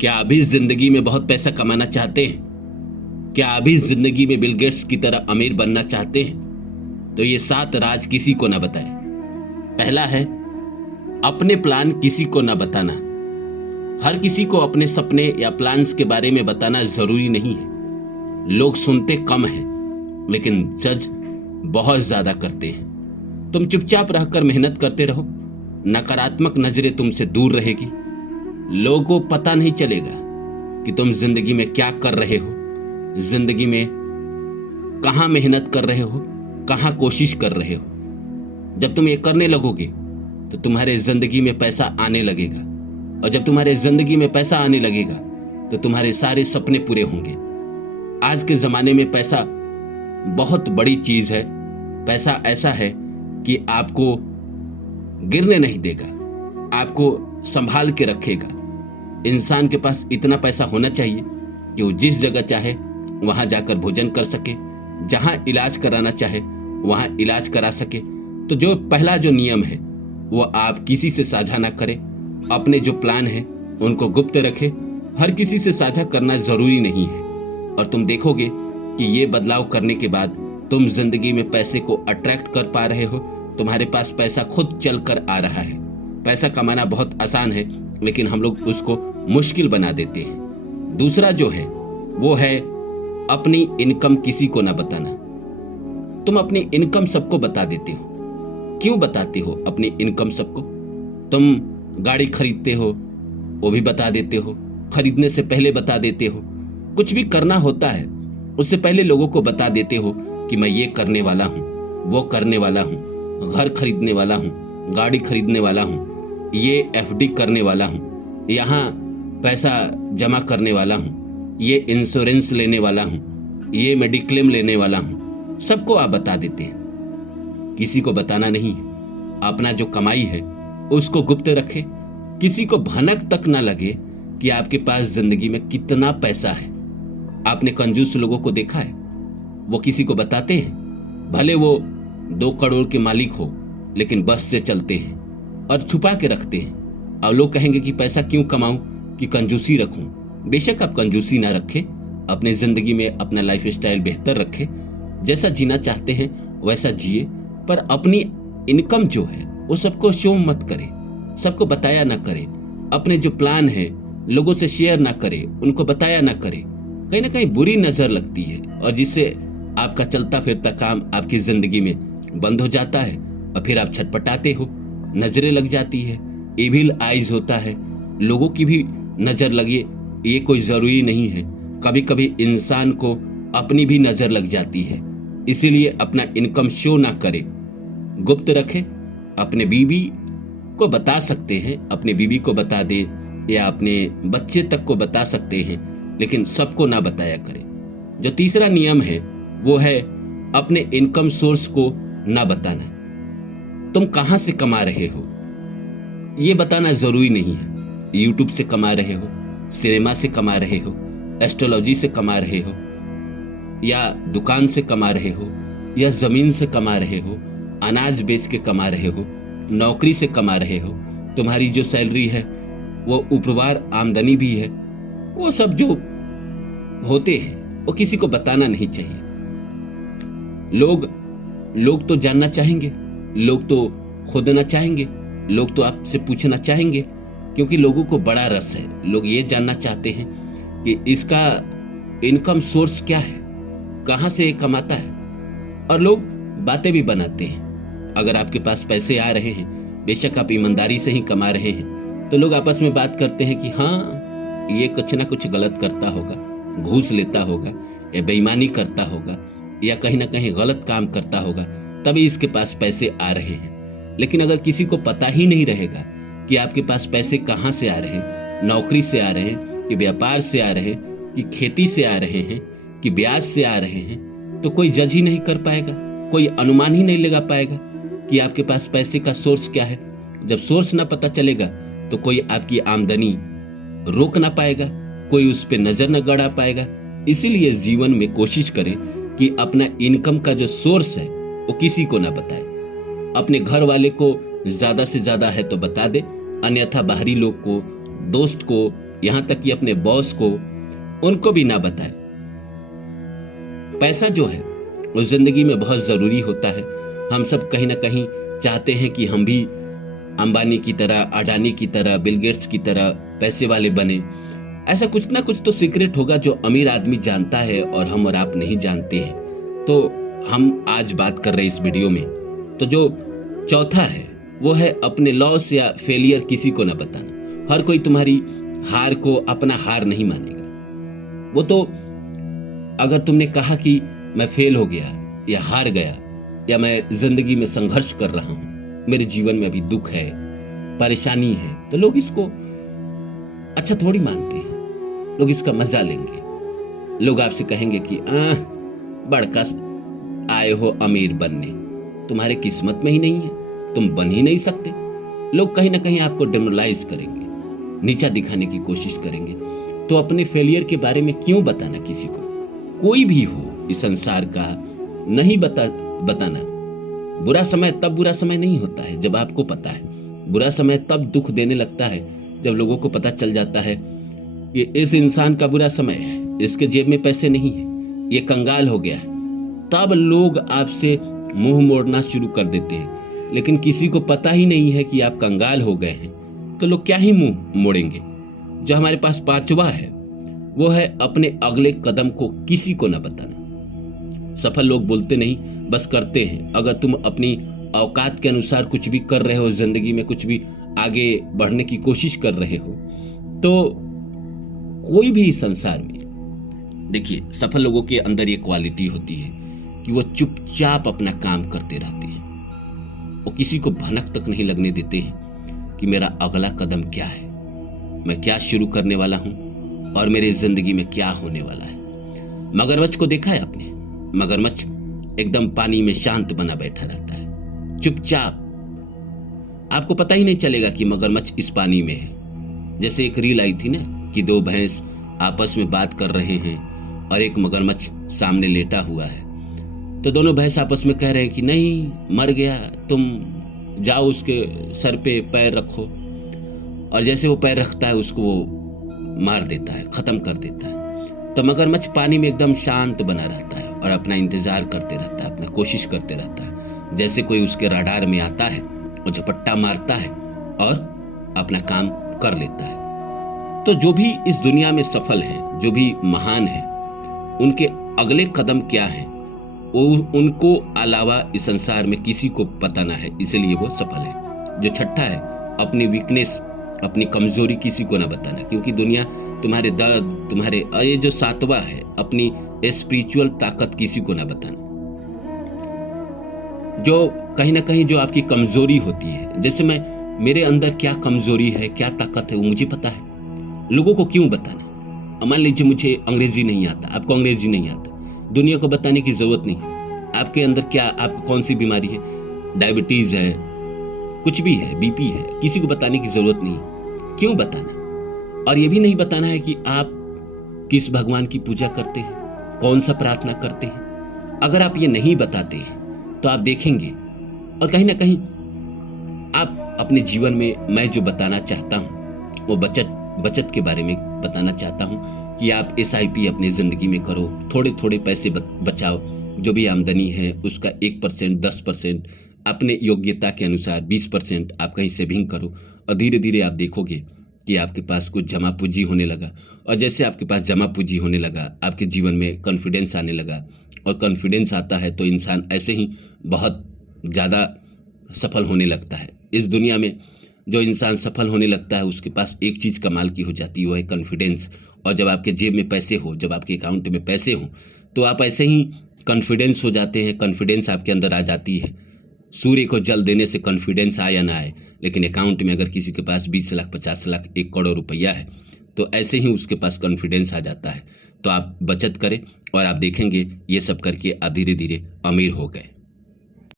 क्या अभी जिंदगी में बहुत पैसा कमाना चाहते हैं? क्या अभी जिंदगी में बिल गेट्स की तरह अमीर बनना चाहते हैं? तो ये 7 राज किसी को ना बताएं। पहला है, अपने प्लान किसी को ना बताना। हर किसी को अपने सपने या प्लान्स के बारे में बताना जरूरी नहीं है। लोग सुनते कम हैं, लेकिन जज बहुत ज्यादा करते हैं। तुम चुपचाप रहकर मेहनत करते रहो, नकारात्मक नजरें तुमसे दूर रहेगी। लोगों को पता नहीं चलेगा कि तुम जिंदगी में क्या कर रहे हो, जिंदगी में कहां मेहनत कर रहे हो, कहां कोशिश कर रहे हो। जब तुम ये करने लगोगे तो तुम्हारे जिंदगी में पैसा आने लगेगा, और जब तुम्हारे जिंदगी में पैसा आने लगेगा तो तुम्हारे सारे सपने पूरे होंगे। आज के जमाने में पैसा बहुत बड़ी चीज है। पैसा ऐसा है कि आपको गिरने नहीं देगा, आपको संभाल के रखेगा। इंसान के पास इतना पैसा होना चाहिए कि वो जिस जगह चाहे वहां जाकर भोजन कर सके, जहां इलाज कराना चाहे वहां इलाज करा सके। तो जो पहला जो नियम है वो आप किसी से साझा ना करें। अपने जो प्लान है उनको गुप्त रखें। हर किसी से साझा करना जरूरी नहीं है, और तुम देखोगे कि ये बदलाव करने के बाद तुम जिंदगी में पैसे को अट्रैक्ट कर पा रहे हो। तुम्हारे पास पैसा खुद चल कर आ रहा है। पैसा कमाना बहुत आसान है, लेकिन हम लोग उसको मुश्किल बना देते हैं। दूसरा जो है वो है, अपनी इनकम किसी को ना बताना। तुम अपनी इनकम सबको बता देते हो। क्यों बताते हो अपनी इनकम सबको? तुम गाड़ी खरीदते हो, वो भी बता देते हो। खरीदने से पहले बता देते हो। कुछ भी करना होता है उससे पहले लोगों को बता देते हो कि मैं ये करने वाला हूँ, वो करने वाला हूँ, घर खरीदने वाला हूँ, गाड़ी खरीदने वाला हूँ, ये एफडी करने वाला हूँ, यहाँ पैसा जमा करने वाला हूँ, ये इंश्योरेंस लेने वाला हूँ, ये मेडिक्लेम लेने वाला हूँ। सबको आप बता देते हैं। किसी को बताना नहीं है। अपना जो कमाई है उसको गुप्त रखे। किसी को भनक तक ना लगे कि आपके पास जिंदगी में कितना पैसा है। आपने कंजूस लोगों को देखा है, वो किसी को बताते हैं, भले वो 2 करोड़ के मालिक हो, लेकिन बस से चलते हैं और छुपा के रखते हैं। अब लोग कहेंगे कि पैसा क्यों कमाऊं, कि कंजूसी रखूं। बेशक आप कंजूसी ना रखें, अपने जिंदगी में अपना लाइफ स्टाइल बेहतर रखें। जैसा जीना चाहते हैं वैसा जिए, पर अपनी इनकम जो है वो सबको शो मत करें, सबको बताया ना करें। अपने जो प्लान है लोगों से शेयर ना करें, उनको बताया ना करें। कहीं ना कहीं बुरी नजर लगती है, और जिससे आपका चलता फिरता काम आपकी जिंदगी में बंद हो जाता है, और फिर आप छटपटाते हो, नजरें लग जाती है, इविल आइज होता है। लोगों की भी नजर लगे ये कोई जरूरी नहीं है। कभी कभी इंसान को अपनी भी नजर लग जाती है। इसीलिए अपना इनकम शो ना करें, गुप्त रखें। अपने बीवी को बता सकते हैं, अपने बीवी को बता दे, या अपने बच्चे तक को बता सकते हैं, लेकिन सबको ना बताया करें। जो तीसरा नियम है वो है, अपने इनकम सोर्स को ना बताना। तुम कहां से कमा रहे हो ये बताना जरूरी नहीं है। यूट्यूब से कमा रहे हो, सिनेमा से कमा रहे हो, एस्ट्रोलॉजी से कमा रहे हो, या दुकान से कमा रहे हो, या जमीन से कमा रहे हो, अनाज बेच के कमा रहे हो, नौकरी से कमा रहे हो, तुम्हारी जो सैलरी है वो उपरवार आमदनी भी है, वो सब जो होते हैं वो किसी को बताना नहीं चाहिए। लोग तो जानना चाहेंगे, लोग तो खोदना चाहेंगे, लोग तो आपसे पूछना चाहेंगे, क्योंकि लोगों को बड़ा रस है। लोग ये जानना चाहते हैं कि इसका इनकम सोर्स क्या है, कहां से ये कमाता है, और लोग बातें भी बनाते हैं। अगर आपके पास पैसे आ रहे हैं, बेशक आप ईमानदारी से ही कमा रहे हैं, तो लोग आपस में बात करते हैं कि हाँ ये कुछ ना कुछ गलत करता होगा, घूस लेता होगा, या बेईमानी करता होगा, या कहीं ना कहीं गलत काम करता होगा, तभी इसके पास पैसे आ रहे हैं। लेकिन अगर किसी को पता ही नहीं रहेगा कि आपके पास पैसे कहाँ से आ रहे हैं, नौकरी से आ रहे हैं, कि व्यापार से आ रहे हैं, कि खेती से आ रहे हैं, कि ब्याज से आ रहे हैं, तो कोई जज ही नहीं कर पाएगा, कोई अनुमान ही नहीं लगा पाएगा कि आपके पास पैसे का सोर्स क्या है। जब सोर्स ना पता चलेगा तो कोई आपकी आमदनी रोक ना पाएगा, कोई उस पर नजर न गड़ा पाएगा। इसीलिए जीवन में कोशिश करें कि अपना इनकम का जो सोर्स है वो किसी को ना बताए। अपने घर वाले को ज्यादा से ज्यादा है तो बता दे, अन्यथा बाहरी लोग को, दोस्त को यहां तक कि अपने बॉस को, उनको भी ना बताए। पैसा जो है वो जिंदगी में बहुत जरूरी होता है। हम सब कहीं ना कहीं चाहते हैं कि हम भी अंबानी की तरह, अडानी की तरह, बिल गेट्स की तरह पैसे वाले बने। ऐसा कुछ ना कुछ तो सीक्रेट होगा जो अमीर आदमी जानता है और हम और आप नहीं जानते हैं। तो हम आज बात कर रहे हैं इस वीडियो में। तो जो चौथा है वो है अपने लॉस या फेलियर किसी को ना बताना। हर कोई तुम्हारी हार को अपना हार नहीं मानेगा। वो तो अगर तुमने कहा कि मैं फेल हो गया या हार गया या मैं जिंदगी में संघर्ष कर रहा हूं, मेरे जीवन में अभी दुख है, परेशानी है, तो लोग इसको अच्छा थोड़ी मानते हैं। लोग इसका मजा लेंगे। लोग आपसे कहेंगे कि बड़का आए हो अमीर बनने, तुम्हारे किस्मत में ही नहीं है, तुम बन ही नहीं सकते। लोग कहीं ना कहीं आपको डिमोरलाइज करेंगे, नीचा दिखाने की कोशिश करेंगे। तो अपने फेलियर के बारे में क्यों बताना किसी को? कोई भी हो इस संसार का, नहीं बताना। बुरा समय तब बुरा समय नहीं होता है जब आपको पता है। बुरा समय तब दुख देने लगता है जब लोगों को पता चल जाता है कि इस इंसान का बुरा समय है, इसके जेब में पैसे नहीं है, ये कंगाल हो गया है। तब लोग आपसे मुंह मोड़ना शुरू कर देते हैं। लेकिन किसी को पता ही नहीं है कि आप कंगाल हो गए हैं, तो लोग क्या ही मुंह मोड़ेंगे। जो हमारे पास पांचवा है वो है अपने अगले कदम को किसी को ना बताना। सफल लोग बोलते नहीं, बस करते हैं। अगर तुम अपनी औकात के अनुसार कुछ भी कर रहे हो, जिंदगी में कुछ भी आगे बढ़ने की कोशिश कर रहे हो, तो कोई भी संसार में, देखिए, सफल लोगों के अंदर ये क्वालिटी होती है कि वो चुपचाप अपना काम करते रहते हैं। वो किसी को भनक तक नहीं लगने देते हैं कि मेरा अगला कदम क्या है, मैं क्या शुरू करने वाला हूं और मेरे जिंदगी में क्या होने वाला है। मगरमच्छ को देखा है आपने? मगरमच्छ एकदम पानी में शांत बना बैठा रहता है, चुपचाप। आपको पता ही नहीं चलेगा कि मगरमच्छ इस पानी में है। जैसे एक रील आई थी ना कि दो भैंस आपस में बात कर रहे हैं और एक मगरमच्छ सामने लेटा हुआ है। तो दोनों भैंस आपस में कह रहे हैं कि नहीं, मर गया, तुम जाओ उसके सर पे पैर रखो। और जैसे वो पैर रखता है उसको वो मार देता है, खत्म कर देता है। तो मगरमच्छ पानी में एकदम शांत बना रहता है और अपना इंतजार करते रहता है, अपना कोशिश करते रहता है। जैसे कोई उसके रडार में आता है, वो झपट्टा मारता है और अपना काम कर लेता है। तो जो भी इस दुनिया में सफल हैं, जो भी महान हैं, उनके अगले कदम क्या हैं, वो उनको अलावा इस संसार में किसी को पता ना है, इसलिए वो सफल है। जो छठा है, अपनी वीकनेस, अपनी कमजोरी किसी को ना बताना, क्योंकि दुनिया तुम्हारे दर्द, तुम्हारे, ये जो सातवां है, अपनी स्पिरिचुअल ताकत किसी को ना बताना। जो कहीं ना कहीं जो आपकी कमजोरी होती है, जैसे मेरे अंदर क्या कमजोरी है, क्या ताकत है, वो मुझे पता है। लोगों को क्यों बताना? मान लीजिए मुझे अंग्रेजी नहीं आता, आपको अंग्रेजी नहीं आता, दुनिया को बताने की जरूरत नहीं। आपके अंदर क्या, आपको कौन सी बीमारी है, डायबिटीज है, कुछ भी है, बीपी है, किसी को बताने की जरूरत नहीं। क्यों बताना? और ये भी नहीं बताना है कि आप किस भगवान की पूजा करते हैं, कौन सा प्रार्थना करते हैं। अगर आप ये नहीं बताते तो आप देखेंगे, और कहीं ना कहीं आप अपने जीवन में, मैं जो बताना चाहता हूं वो बचत के बारे में बताना चाहता हूं कि आप SIP अपनी जिंदगी में करो, थोड़े थोड़े पैसे बचाओ। जो भी आमदनी है उसका 1%, 10%, अपने योग्यता के अनुसार 20% आप कहीं सेविंग करो। और धीरे धीरे आप देखोगे कि आपके पास कुछ जमा पूंजी होने लगा। और जैसे आपके पास जमा पूंजी होने लगा, आपके जीवन में कॉन्फिडेंस आने लगा। और कॉन्फिडेंस आता है तो इंसान ऐसे ही बहुत ज़्यादा सफल होने लगता है। इस दुनिया में जो इंसान सफल होने लगता है उसके पास एक चीज़ कमाल की हो जाती है, वो है कॉन्फिडेंस। और जब आपके जेब में पैसे हो, जब आपके अकाउंट में पैसे हो, तो आप ऐसे ही कॉन्फिडेंस हो जाते हैं। कॉन्फिडेंस आपके अंदर आ जाती है। सूर्य को जल देने से कॉन्फिडेंस आए या ना आए, लेकिन अकाउंट में अगर किसी के पास 20 लाख, 50 लाख, 1 करोड़ रुपया है, तो ऐसे ही उसके पास कॉन्फिडेंस आ जाता है। तो आप बचत करें और आप देखेंगे ये सब करके आप धीरे धीरे अमीर हो गए।